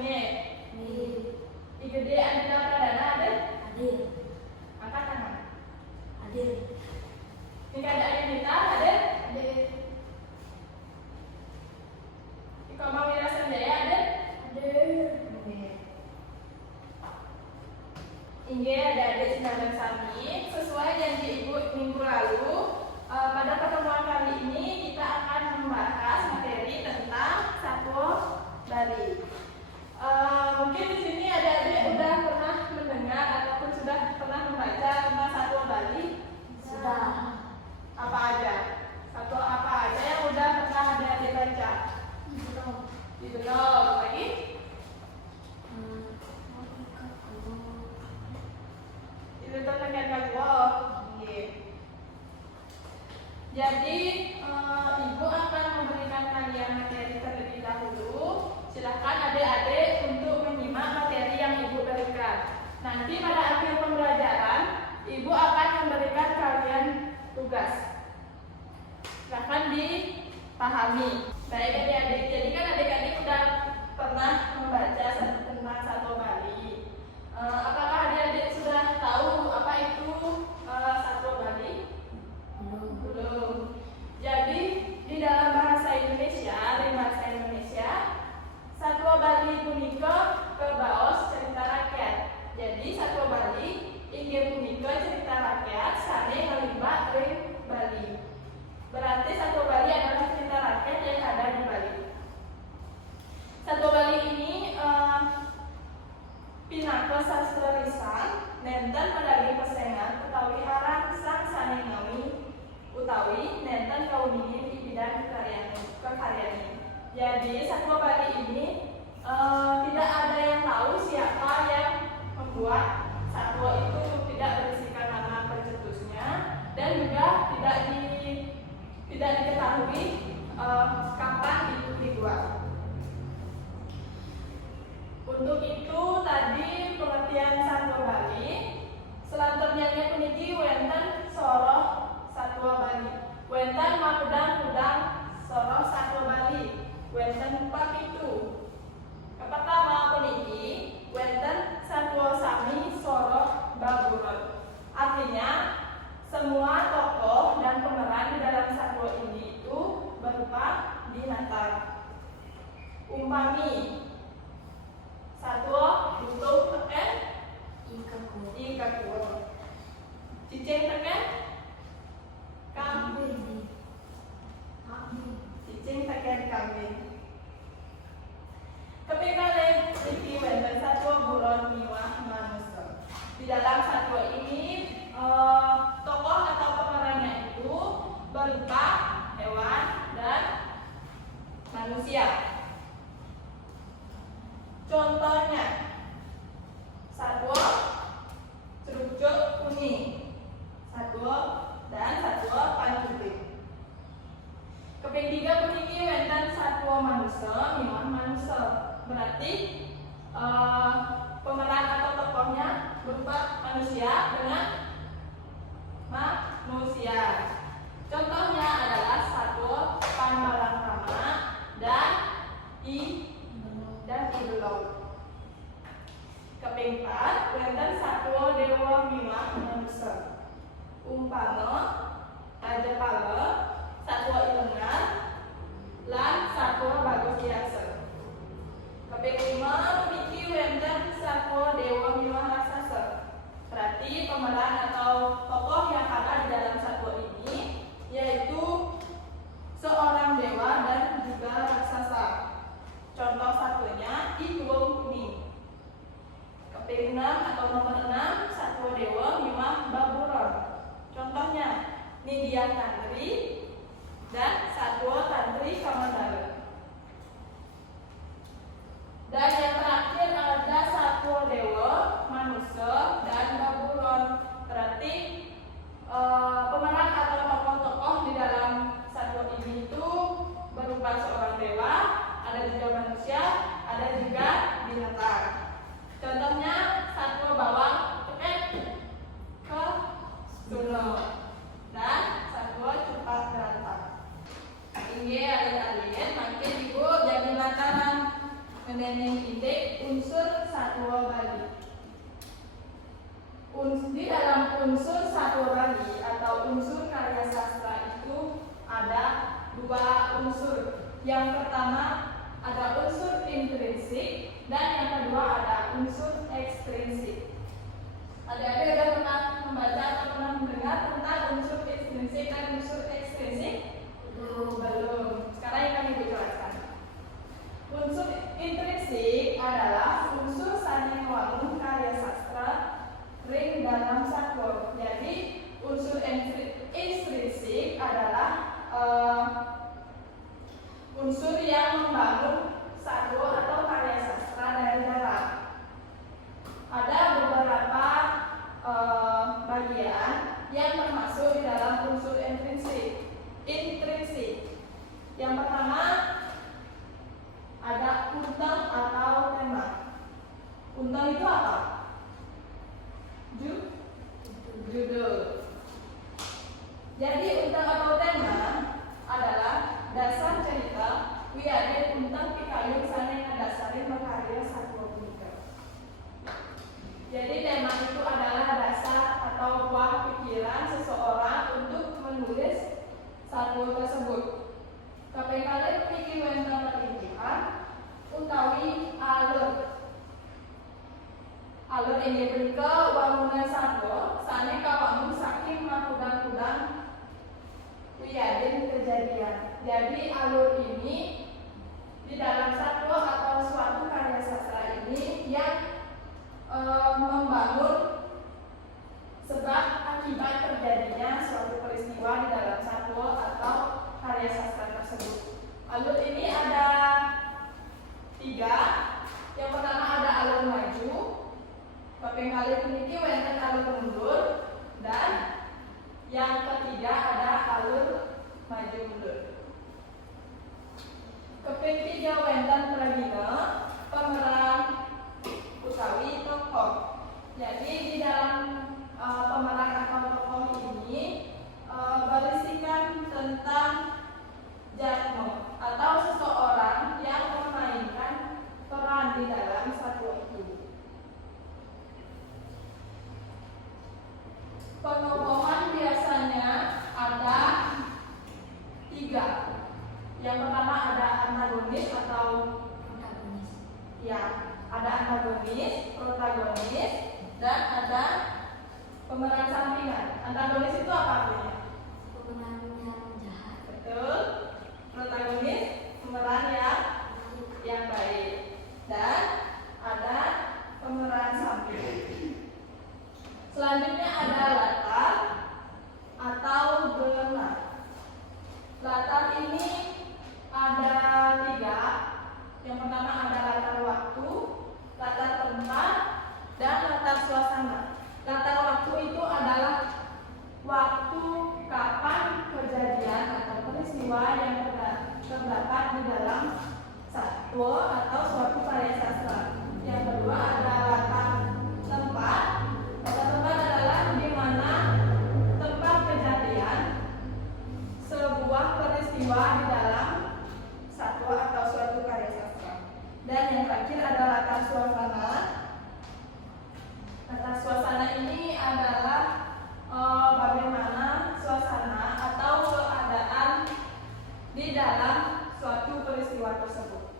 menge. I gede adina pradana ada? Hadir. Angkat tangan. Hadir. Ini ada Ayunita ada? Hadir. I Koma Wira Sanjaya ada? Hadir. Inge ada adik sedang Sami. Sesuai janji ibu minggu lalu, pada pertemuan kali ini kita akan membahas materi tentang Satwa Bali. Mungkin di sini ada adik udah pernah mendengar ataupun sudah pernah membaca tentang Satwa Bali. Sudah. Apa aja? Satwa apa aja yang udah pernah adik baca? Belum. Belum lagi? Itu terkait kalau. Jadi ibu akan memberikan kalian materi terlebih dahulu. Silahkan adik-adik untuk menyimak materi yang ibu berikan. Nanti pada akhir pembelajaran ibu akan memberikan kalian tugas. Silahkan dipahami. Baik adik-adik, jadi kan adik-adik sudah pernah membaca tentang Satwa Bali. Apakah adik-adik sudah tahu apa itu Satwa Bali? Belum. Jadi di dalam bahasa Indonesia, Satwa Bali punika kebaos cerita rakyat. Jadi Satwa Bali inggih punika cerita rakyat sane ngalibat ring Bali. Berarti Satwa Bali adalah cerita rakyat yang ada di Bali. Satwa Bali ini pinaka sastra lisan nenten pedaging pesengan utawi arang sang saningawi utawi nenten kauningin di bidang kekaryani. Jadi Satwa Bali ini tidak ada yang tahu siapa yang membuat satwa itu, tidak berisikan nama pencetusnya, dan juga tidak diketahui kapan itu dibuat. Untuk itu tadi pengertian Satwa Bali. Selanjutnya puniki wenten soroh Satwa Bali. Wenten makudang-kudang soroh Satwa Bali. Wenten papitu. Pertama puniki wenten Satwa Sami soroh Baburon. Artinya semua tokoh dan pemeran di dalam satwa ini itu berupa binatang. Umpami satwa butuh teken ikakur. Cicing teken kambing. Cicing teken kambing. Kepikale iki wenten satwa buron miwah manusia. Di dalam satwa ini tokoh atau pemerannya itu berupa hewan dan manusia. Contohnya satwa cerucuk kuning, satwa dan satwa pancuting. Keping 3 puniki wenten satwa manusia miwah manusia. Berarti pemeran atau tokohnya berupa manusia dengan manusia. Contohnya adalah satwa Panbalangkama dan Ibelong. Keping 4 wenten satwa dewa miwah manusia. Umpama Rajapala, satwa ilengan, lan satwa bagus biasa. Keping 5 puniki wenten satwa dewa miwah raksasa. Berarti pemeran atau tokoh yang ada di dalam satwa ini yaitu seorang dewa Ngening intik unsur satwa Bali. Di dalam unsur satwa Bali atau unsur karya sastra itu ada dua unsur. Yang pertama ada unsur intrinsik dan yang kedua ada unsur ekstrinsik. Adik-adik ada pernah membaca atau pernah mendengar tentang unsur intrinsik dan unsur ekstrinsik? Belum. Sekarang yang kami jelaskan. Unsur intrinsik adalah unsur saling wangun karya sastra ring dalam satwa. Jadi unsur intrinsik adalah unsur yang membangun satwa atau karya sastra dari dalam. Ada beberapa bagian yang termasuk di dalam unsur intrinsik. Yang pertama ada untang atau tema. Untang itu apa? Judul. Jadi untang atau tema adalah dasar cerita wiade untang pikayun sane ngadasarin makarya satwa punika. Jadi tema itu adalah dasar atau buah pikiran seseorang untuk menulis satwa tersebut. Kaping-kalih puniki wonten perinthihan utawi alur. Alur inggih punika wangunan satwa sane kawangun saking makudang-kudang wiyaden kejadian. Jadi alur ini di dalam satwa atau suatu karya sastra ini yang membangun sebab akibat terjadinya suatu peristiwa di dalam satwa atau karya sastra tersebut. Alur ini ada 3. Yang pertama ada alur maju, kaping kalih puniki wonten alur mundur, dan yang ketiga ada alur maju mundur. Kaping 3 wonten pragina, pemeran utawi tokoh. Jadi di dalam pemeran atau tokoh ini berisikan tentang jatmo atau seseorang yang memainkan peran di dalam satwa itu. Penokohan biasanya ada 3. Yang pertama ada antagonis atau ada antagonis, protagonis, dan ada pemeran sampingan. Antagonis itu apa artinya? Pemeran yang jahat. Betul. Protagonis pemeran yang baik, dan ada pemeran samping. Selanjutnya ada latar atau benar. Latar ini ada 3. Yang pertama ada latar waktu, latar tempat, dan latar suasana. Latar waktu itu adalah waktu kapan kejadian atau peristiwa yang terdapat di dalam satwa atau suatu karya sastra. Yang kedua ada latar tempat. Latar tempat adalah di mana tempat kejadian sebuah peristiwa di dalam satwa atau suatu karya sastra. Dan yang terakhir ada latar suasana. Latar suasana ini adalah bagaimana suasana atau keadaan di dalam suatu peristiwa tersebut.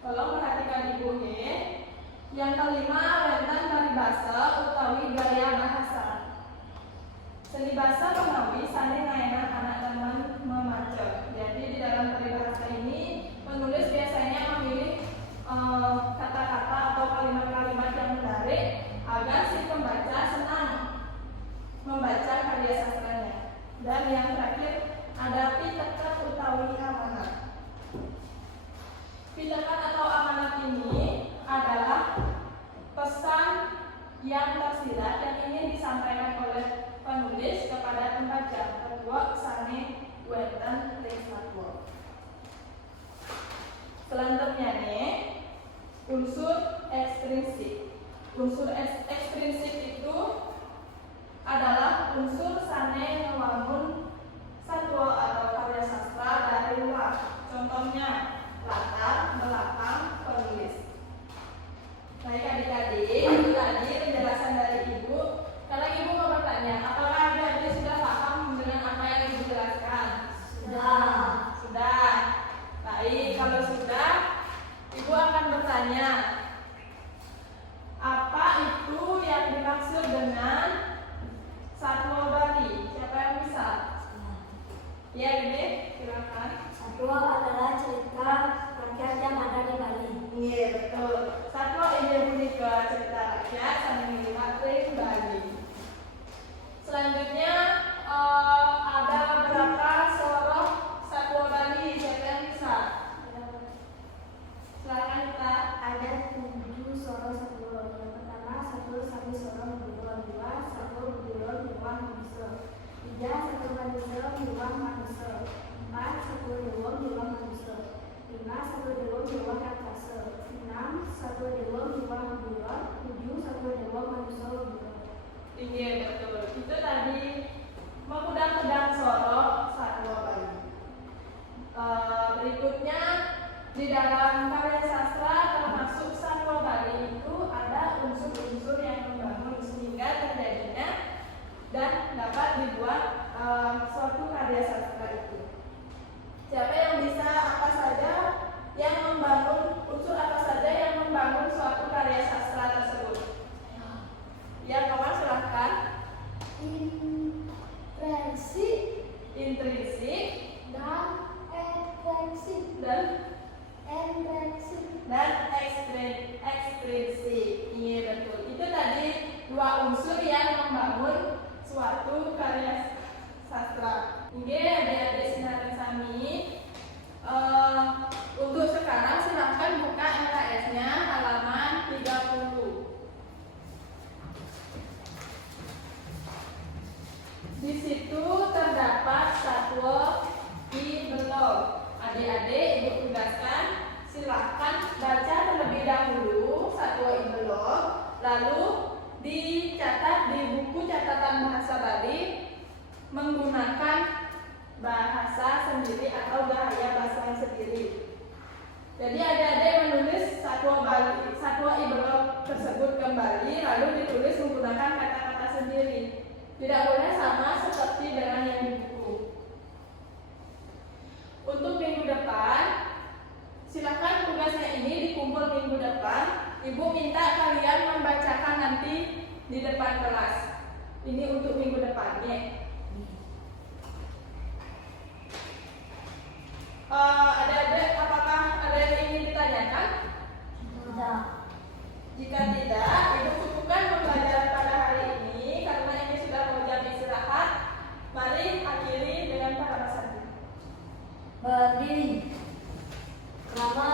Tolong perhatikan ibu nih. Yang kelima wonten paribasa utawi gaya bahasa. Seni bahasa menawi sane ngaenan anak teman memaca. Jadi di dalam paribasa ini penulis biasanya memilih kata-kata atau kalimat-kalimat yang menarik agar si pembaca senang membaca karya sastranya. Dan yang terakhir ada pitekat utawi amanat. Pitekat atau amanat ini adalah pesan yang tersirat yang ingin disampaikan oleh penulis kepada pembaca. Kedua sane wonten ing satwa. Selanjutnya nih unsur ekstrinsik. Unsur ekstrinsik itu adalah unsur sane ngewangun satwa atau karya sastra dari luar. Contohnya latar Satwa adalah cerita rakyat yang ada di Bali. Iya betul. Satwa inggih punika cerita rakyat saking ing Bali. Selanjutnya ada berapa soroh satwa Bali? Siapa yang bisa? Silakan kita. Ada 7 sorong satwa. Yang pertama, 1 sapi sorong beruang 2, 1 beruang beruang manusia. 3, 1 manusia beruang manusia. 4, 1 beruang beruang manusia. 5, 1 beruang beruang raksasa. 6, 1 beruang beruang beruang. 7, 1 beruang manusia beruang. Iya betul. Itu tadi mengundang-undang sorok satwa Bali. Berikutnya di dalam karya sastra termasuk satwa Bali itu ada unsur-unsur yang membangun sehingga terjadinya dan dapat dibuat suatu karya sastra itu. Siapa yang bisa apa saja yang membangun unsur apa saja yang membangun suatu karya sastra tersebut? Ya kawan silahkan. Intrinsik dan ekstrinsik. Iya betul. Itu tadi 2 unsur yang membangun suatu karya sastra. Oke, adik-adik sinaran sami. Untuk sekarang silahkan buka LKS-nya halaman 30. Di situ terdapat satwa I belok. Adik-adik ibu tugaskan silahkan baca terlebih dahulu satwa I belok, lalu dicatat di buku catatan bahasa Bali menggunakan bahasa sendiri atau gaya bahasa sendiri. Jadi adik-adik menulis satwa I belok tersebut kembali lalu ditulis menggunakan kata-kata sendiri. Tidak boleh sama seperti dengan yang di buku. Untuk minggu depan, silakan tugasnya ini dikumpul minggu depan. Ibu minta kalian membacakan nanti di depan kelas. Ini untuk minggu depannya. Adik-adik, apakah ada yang ingin ditanyakan? Tidak. Jika tidak, ibu cukupkan pembelajaran pada hari ini karena ini sudah mau jam istirahat. Mari akhiri dengan para pesan. Berdiri. Nama